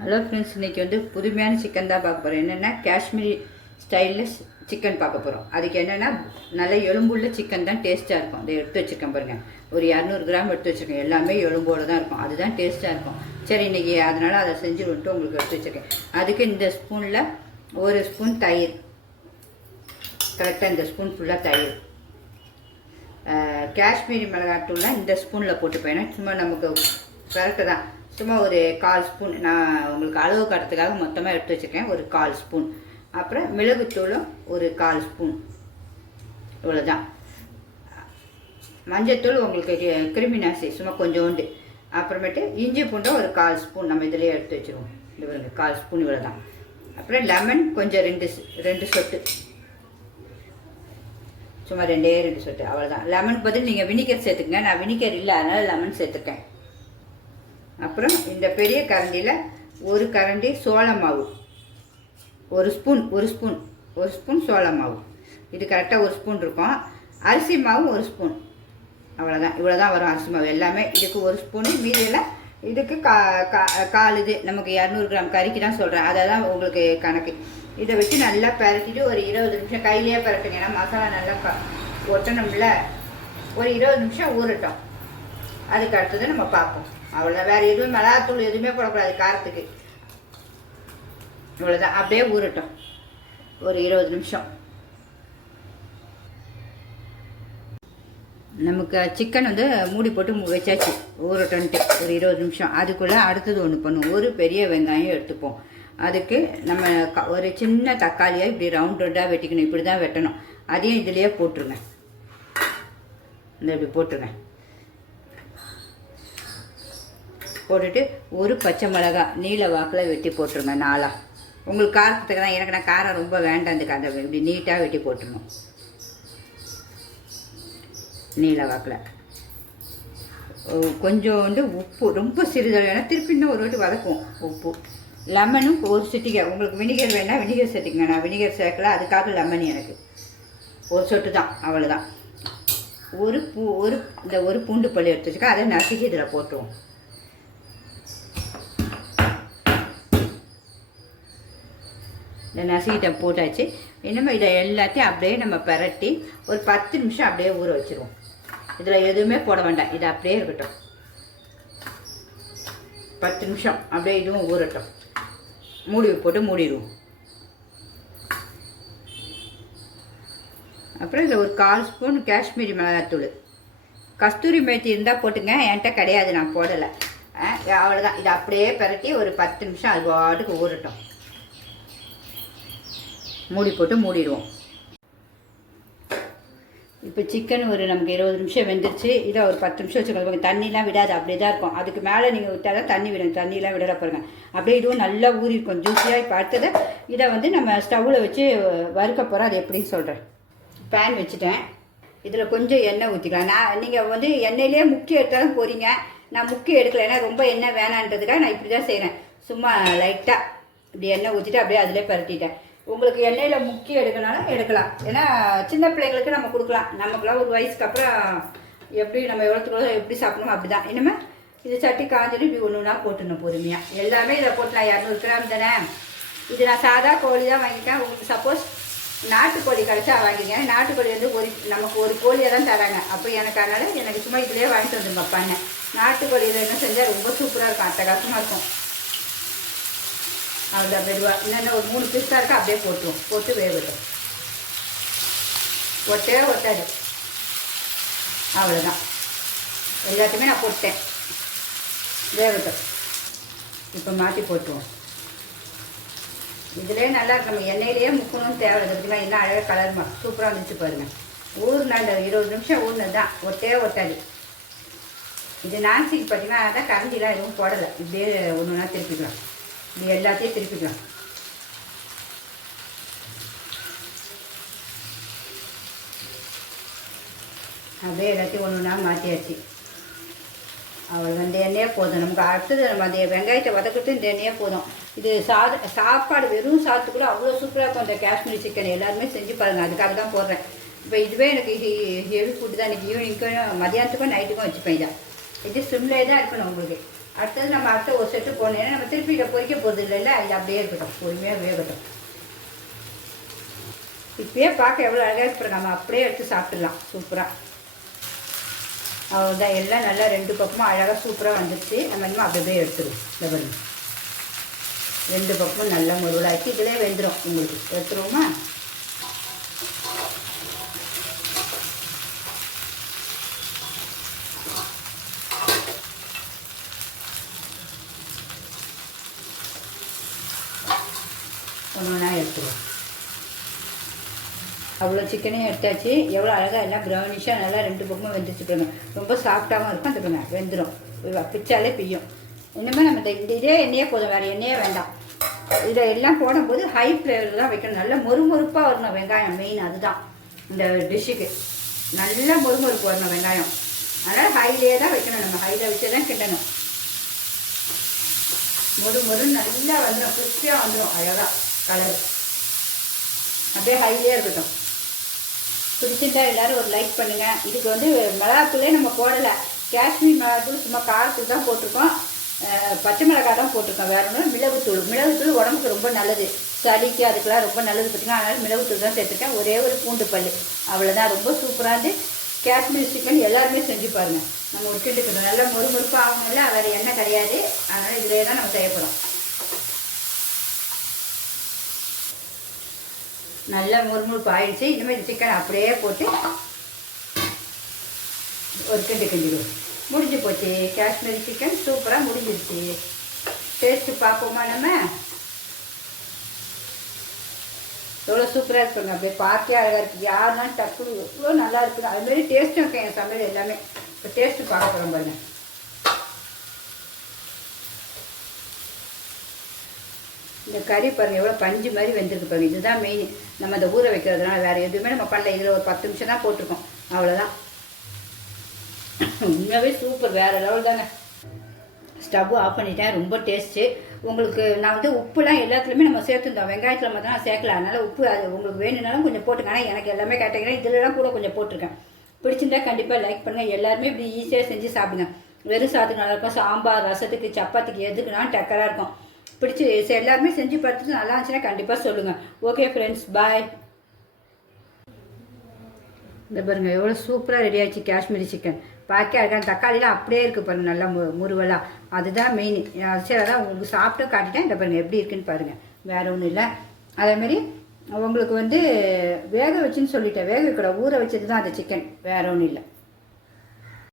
Hello friends, இன்றைக்கி வந்து புதுமையான சிக்கன் தான் பார்க்க போகிறோம். என்னென்னா காஷ்மீரி ஸ்டைலில் சிக்கன் பார்க்க போகிறோம். அதுக்கு என்னென்னா நல்ல எலும்புள்ள சிக்கன் தான் டேஸ்ட்டாக இருக்கும். அதை எடுத்து வச்சுருக்கேன் பாருங்கள். ஒரு 200 கிராம் எடுத்து வச்சுருக்கேன். எல்லாமே எலும்போடு தான் இருக்கும். அதுதான் டேஸ்ட்டாக இருக்கும். சரி, இன்றைக்கி அதனால் அதை செஞ்சு விட்டு உங்களுக்கு எடுத்து வச்சுருக்கேன். அதுக்கு இந்த ஸ்பூனில் ஒரு ஸ்பூன் தயிர், கரெக்டாக இந்த ஸ்பூன் ஃபுல்லாக தயிர். காஷ்மீரி மிளகாத்தூள்லாம் இந்த ஸ்பூனில் போட்டுப்பேன். ஏன்னா சும்மா நமக்கு கரெக்டு தான். சும்மா ஒரு 1/4 ஸ்பூன் நான் உங்களுக்கு அளவு காட்டுறதுக்காக மொத்தமாக எடுத்து வச்சுருக்கேன். ஒரு 1/4 ஸ்பூன். அப்புறம் மிளகுத்தூளும் ஒரு 1/4 ஸ்பூன். இவ்வளோதான். மஞ்சத்தூள் உங்களுக்கு கிருமி நாசி சும்மா கொஞ்சோண்டு. அப்புறமேட்டு இஞ்சி பூண்டும் ஒரு 1/4 ஸ்பூன் நம்ம இதிலே எடுத்து வச்சுருவோம். இது ஒரு 1/4 ஸ்பூன் இவ்வளோ தான். அப்புறம் லெமன் கொஞ்சம் ரெண்டு சொட்டு, சும்மா 2 சொட்டு, அவ்வளோதான். லெமன் பதில் நீங்கள் வினிகர் சேர்த்துக்கங்க. நான் வினிகர் இல்லை, அதனால் லெமன் சேர்த்துருக்கேன். அப்புறம் இந்த பெரிய கரண்டியில் ஒரு கரண்டி சோள மாவு, ஒரு ஸ்பூன் சோள மாவு. இது கரெக்டாக ஒரு ஸ்பூன் இருக்கும். அரிசி மாவு ஒரு ஸ்பூன், அவ்வளோதான். இவ்வளோ தான் வரும் அரிசி மாவு எல்லாமே. இதுக்கு ஒரு ஸ்பூனு, மீதியெல்லாம் இதுக்கு கால் இது நமக்கு 200 கிராம் கறிக்கு தான் சொல்கிறேன். அதை தான் உங்களுக்கு கணக்கு. இதை வச்சு நல்லா பரட்டிட்டு ஒரு 20 நிமிஷம் கையிலேயே பரட்டுங்க. ஏன்னா மசாலா நல்லா ஒட்டணும்ல. ஒரு 20 நிமிஷம் ஊறட்டும். அதுக்கு அடுத்தது நம்ம பார்ப்போம். அவ்வளோதான். வேறு எதுவும் மிளகாத்தூள் எதுவுமே போடக்கூடாது காரத்துக்கு. இவ்வளோதான். அப்படியே ஊறட்டும் ஒரு 20 நிமிஷம். நமக்கு சிக்கன் வந்து மூடி போட்டு வச்சாச்சு ஊறட்டன்ட்டு ஒரு 20 நிமிஷம். அதுக்குள்ளே அடுத்தது ஒன்று பண்ணுவோம். ஒரு பெரிய வெங்காயம் எடுத்துப்போம். அதுக்கு நம்ம ஒரு சின்ன தக்காளியாக இப்படி ரவுண்டாக வெட்டிக்கணும். இப்படி தான் வெட்டணும். அதையும் இதுலேயே போட்டுருங்க. இந்த இப்படி போட்டுருங்க. போட்டுட்டு ஒரு பச்சை மிளகா நீல வாக்கில் வெட்டி போட்டுருங்க 4. உங்களுக்கு காரத்துக்கு தான். எனக்கு நான் காரம் ரொம்ப வேண்டாம். அந்த இப்படி நீட்டாக வெட்டி போட்டுருணும் நீல வாக்கில். கொஞ்சோண்டு உப்பு, ரொம்ப சிறிதளவு. ஏன்னா திருப்பி இன்னும் ஒரு வாட்டி வதக்கும் உப்பு. லெமனும் ஒரு சிட்டிகை. உங்களுக்கு வினிகர் வேணால் வினிகர் சேர்த்துக்கங்க. நான் வினிகர் சேர்க்கல, அதுக்காக லெமன் எனக்கு ஒரு சொட்டு தான், அவ்வளோதான். ஒரு பூண்டு பள்ளி எடுத்து வச்சுக்க, அதை நசுக்கி இதில் போட்டுருவோம். இந்த நசுக்கிட்ட போட்டாச்சு. இனிமேல் இதை எல்லாத்தையும் அப்படியே நம்ம பரட்டி ஒரு 10 நிமிஷம் அப்படியே ஊற வச்சுருவோம். இதில் எதுவுமே போட வேண்டாம். இது அப்படியே இருக்கட்டும். 10 நிமிஷம் அப்படியே இதுவும் ஊறட்டும். மூடி போட்டு மூடிடுவோம். அப்புறம் இதில் ஒரு 1/4 ஸ்பூன் காஷ்மீரி மிளகாத்தூள். கஸ்தூரி மேத்தி இருந்தால் போட்டுங்க. என்கிட்ட கிடையாது, நான் போடலை. அவ்வளோதான். இதை அப்படியே பரட்டி ஒரு 10 நிமிஷம் அது பாட்டுக்கு ஊறட்டும். மூடி போட்டு மூடிடுவோம். இப்போ சிக்கன் ஒரு நமக்கு 20 நிமிஷம் வெந்துருச்சு. இதை ஒரு 10 நிமிஷம் வச்சுக்கோங்க. தண்ணிலாம் விடாது, அப்படியே தான் இருக்கும். அதுக்கு மேலே நீங்கள் விட்டால் தான் தண்ணி விடும். தண்ணியெலாம் விடற பாருங்க. அப்படியே இதுவும் நல்லா ஊறி இருக்கும், ஜூஸியாக. இப்போ அடுத்தது இதை வந்து நம்ம ஸ்டவ்வில் வச்சு வறுக்க போகிறோம். அது எப்படின்னு சொல்கிறேன். பேன் வச்சுட்டேன். இதில் கொஞ்சம் எண்ணெய் ஊற்றிக்கலாம். நீங்கள் வந்து எண்ணெயிலே முக்கிய எடுத்தாலும் போகிறீங்க. நான் முக்கிய எடுக்கலை, ஏன்னா ரொம்ப எண்ணெய் வேணான்றதுக்காக நான் இப்படி தான் செய்கிறேன். சும்மா லைட்டாக இப்படி எண்ணெய் ஊற்றிட்டு அப்படியே அதிலே பரட்டிட்டேன். உங்களுக்கு எண்ணெயில் முக்கி எடுக்கனாலும் எடுக்கலாம். ஏன்னா சின்ன பிள்ளைங்களுக்கு நம்ம கொடுக்கலாம். நமக்குலாம் ஒரு வயசுக்கு அப்புறம் எப்படி நம்ம எவ்வளோத்துக்குள்ள எப்படி சாப்பிடணும் அப்படி தான். இனிமேல் இது சட்டி காஞ்சிட்டு இப்படி ஒன்று ஒன்றா போட்டுடணும் பொறுமையாக. எல்லாமே இதில் போட்டுலாம். 200 கிராம் தானே. இது நான் சாதா கோழி தான் வாங்கிட்டேன். உங்களுக்கு சப்போஸ் நாட்டுக்கோழி கிடச்சா வாங்கிங்க. நாட்டுக்கோழி வந்து நமக்கு ஒரு கோழியை தான் தராங்க. அப்போ எனக்கு சும்மா இதுலேயே வாங்கிட்டு வந்துருங்க பண்ணேன். நாட்டுக்கோழியில் என்ன செஞ்சால் ரொம்ப சூப்பராக இருக்கும், அட்டகாசமாக இருக்கும். அவ்வளோ மெதுவாக இல்லைன்னா ஒரு 3 பீஸ் தான் இருக்குது. அப்படியே போட்டு வேகட்டும். ஒட்டாது. அவ்வளோதான். எல்லாத்தையுமே நான் போட்டேன். வேகட்டும். இப்போ மாற்றி போட்டுருவோம். இதிலே நல்லா இருக்கு. நம்ம எண்ணெயிலேயே முக்கணும்னு தேவைப்படுறதுக்குலாம் இன்னும் அழகாக கலர்மா சூப்பராக வந்துச்சு பாருங்கள். ஊறுனாண்ட 20 நிமிஷம் ஊறுனது தான். ஒட்டாது. இது நான்ஸ்டிக் பார்த்தீங்கன்னா அதான் கரண்டிலாம் எதுவும் போடலை. இப்படியே ஒன்று ஒன்றா திருப்பிக்கலாம். இது எல்லாத்தையும் திருப்பிக்கலாம். அப்படியே எல்லாத்தையும் ஒன்று ஒன்றா மாற்றியாச்சு. அவ்வளோ இந்த எண்ணெயே போதும் நமக்கு. அடுத்தது நம்ம அந்த வெங்காயத்தை வதக்கிட்டு இந்த எண்ணெயே போதும். இது சாப்பாடு வெறும் சாதத்துக்கு கூட அவ்வளோ சூப்பராக இருக்கும். இந்த காஷ்மீரி சிக்கன் எல்லாருமே செஞ்சு பாருங்கள். அதுக்காக தான் போடுறேன். இப்போ இதுவே எனக்கு ஹெவி ஃபுட்டு தான். இன்றைக்கி ஈவினிங்க்கும் மதியானத்துக்கும் நைட்டுக்கும் வச்சுப்பேன். இதான் இது சிம்லே தான் இருக்கணும் உங்களுக்கு. அடுத்தது நம்ம அடுத்த ஒரு செட்டு போடணும். ஏன்னா நம்ம திருப்பி இதை பொரிக்க போகிறது இல்லைல்ல, இது அப்படியே இருக்கட்டும், பொறுமையாக வேகட்டும். இப்பயே பார்க்க எவ்வளோ அழகாக இருப்போம். நம்ம அப்படியே எடுத்து சாப்பிட்லாம் சூப்பராக. அவ்வளோதான், எல்லாம் நல்லா 2 பக்கமும் அழகாக சூப்பராக வந்துடுச்சு. நம்ம இன்னும் அப்படியே எடுத்துருவோம். இந்த பாருங்க 2 பக்கமும் நல்லா முருவலாக்கி இதிலே வெந்துடும். உங்களுக்கு எடுத்துருவோமா? ஒன்றா எடுத்துருவோம். அவ்வளோ சிக்கனையும் எடுத்தாச்சு. எவ்வளோ அழகாக எல்லாம் ப்ரௌனிஷாக நல்லா 2 பக்கமும் வெந்துச்சுக்கணும். ரொம்ப சாஃப்டாகவும் இருக்கும். அந்த பாருங்க வெந்துடும், பிச்சாலே பிய்யும். இனிமேல் நம்ம இந்த இதே எண்ணெயே போதும், வேறு எண்ணெயே வேண்டாம். இதை எல்லாம் போடும்போது ஹை ஃப்ளேவரில் தான் வைக்கணும். நல்லா மொறுமொறுப்பாக வரணும் வெங்காயம், மெயின் அதுதான் இந்த டிஷ்ஷுக்கு. நல்லா மொறுமொறுப்பு வரணும் வெங்காயம். அதனால் ஹைலேயே தான் வைக்கணும். நம்ம ஹையில் வச்சு தான் கிண்டணும். மொறு நல்லா வந்துடும், கிறிஸ்பியாக வந்துடும் அழகாக கலர். அப்படியே ஹைலேயே இருக்கட்டும். பிடிச்சிருந்தா எல்லோரும் ஒரு லைக் பண்ணுங்கள். இதுக்கு வந்து மிளகாத்தூளே நம்ம போடலை, காஷ்மீர் மிளகாத்தூள் சும்மா காரத்துக்கு தான் போட்டிருக்கோம். பச்சை மிளகாய் தான் போட்டிருக்கோம், வேறு ஒன்றும். மிளகுத்தூள் உடம்புக்கு ரொம்ப நல்லது, சளிக்கு அதுக்கெல்லாம் ரொம்ப நல்லது பார்த்திங்கன்னா. அதனால் மிளகுத்தூள் தான் சேர்த்துருக்கேன். ஒரே ஒரு பூண்டு பல், அவ்வளோதான். ரொம்ப சூப்பராக இருந்து காஷ்மீர் சிக்கன் எல்லாருமே செஞ்சு பாருங்கள். நம்ம ஒரு கிண்டுக்கணும், நல்லா மொறுமொறுப்பாக ஆகணும்ல, வேறு எண்ணெய் கிடையாது. அதனால் இதிலே தான் நம்ம செய்யப்படும். நல்லா முறுமுறுப்பு ஆயிடுச்சு. இனிமேல் சிக்கன் அப்படியே போட்டு ஒரு கிண்டிடுவோம். முடிஞ்சு போச்சு, காஷ்மீரி சிக்கன் சூப்பராக முடிஞ்சிருச்சு. டேஸ்ட்டு பார்ப்போமா? நம்ம எவ்வளோ சூப்பராக இருக்குங்க, அப்படியே பார்க்கவே அழகாக இருக்குது. யாருனாலும் டக்கு எவ்வளோ நல்லா இருக்குது. அதுமாரி டேஸ்ட்டும் இருக்கும் என் சமையல் எல்லாமே. இப்போ டேஸ்ட்டு பார்க்க போகிறோம் பாருங்க. இந்த கறி பாருங்கள் எவ்வளோ பஞ்சு மாதிரி வெந்திருக்கு பாருங்கள். இதுதான் மெயின். நம்ம இந்த ஊற வைக்கிறதுனால வேறு எதுவுமே நம்ம பண்ணல. இதில் ஒரு 10 நிமிஷம் தான் போட்டிருக்கோம், அவ்வளோதான். உண்மையாகவே சூப்பர், வேறு லெவல் தாங்க. ஸ்டவ் ஆஃப் பண்ணிட்டேன். ரொம்ப டேஸ்ட்டு. உங்களுக்கு நான் வந்து உப்புலாம் எல்லாத்துலேயுமே நம்ம சேர்த்துருந்தோம். வெங்காயத்தில் மட்டும் நான் சேர்க்கல. அதனால் உப்பு அது உங்களுக்கு வேணும்னாலும் கொஞ்சம் போட்டுங்க. ஆனால் எனக்கு எல்லாமே கேட்டீங்கன்னா இதிலலாம் கூட கொஞ்சம் போட்டிருக்கேன். பிடிச்சிருந்தா கண்டிப்பாக லைக் பண்ணுங்கள். எல்லாருமே இப்படி ஈஸியாக செஞ்சு சாப்பிடுங்க. வெறும் சாதத்துக்கு நல்லாயிருக்கும், சாம்பார் ரசத்துக்கு சப்பாத்திக்கு எதுக்குனாலும் டக்கராக இருக்கும். பிடிச்சி எல்லாருமே செஞ்சு பார்த்துட்டு நல்லா இருந்துச்சுன்னா கண்டிப்பாக சொல்லுங்கள். ஓகே ஃப்ரெண்ட்ஸ், பாய். இந்த பாருங்க எவ்வளோ சூப்பராக ரெடி ஆகிடுச்சு காஷ்மீரி சிக்கன். பார்க்க அழகாக தக்காளிலாம் அப்படியே இருக்குது பாருங்கள், நல்லா முருவலாக. அதுதான் மெயின். சரி, அதான் உங்களுக்கு சாப்பிட்டு காட்டிட்டேன். இந்த பாருங்கள் எப்படி இருக்குன்னு பாருங்கள், வேறு ஒன்றும் இல்லை. அதேமாரி உங்களுக்கு வந்து வேக வச்சுன்னு சொல்லிட்டேன். வேக வைக்கூட ஊற வச்சது தான் அந்த சிக்கன், வேறு ஒன்றும் இல்லை.